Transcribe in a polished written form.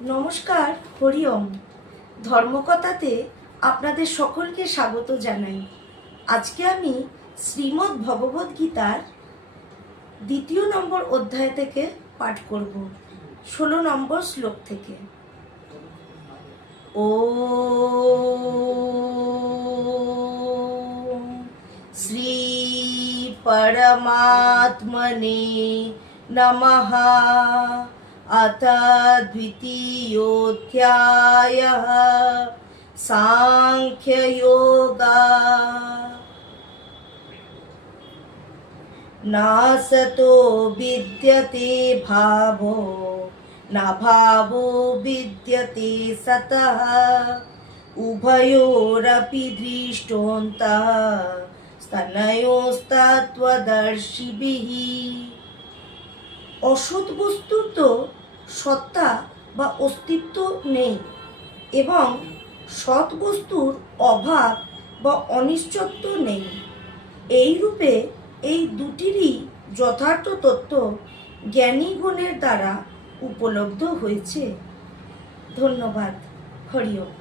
নমস্কার, হরি ওম। ধর্মকথাতে আপনাদের সকলকে স্বাগত জানাই। আজকে আমি শ্রীমদ্ ভগবদ গীতার 2 নম্বর অধ্যায় থেকে পাঠ করব, 16 নম্বর শ্লোক থেকে। ওম শ্রী পরমাত্মনে নমঃ। अथ द्वितीयोऽध्यायः सांख्ययोगः। नासतो विद्यते भावो न भावो विद्यते सतः उभयोरपि दृष्टोऽन्तः स्तनयोस्तत्त्वदर्शिभिः। অসৎ বস্তুর তো সত্তা বা অস্তিত্ব নেই এবং সৎ বস্তুর অভাব বা অনিশ্চয়ত্ব নেই। এই রূপে এই দুটিরই যথার্থ তত্ত্ব জ্ঞানীগণের দ্বারা উপলব্ধ হয়েছে। ধন্যবাদ। হরি ওম।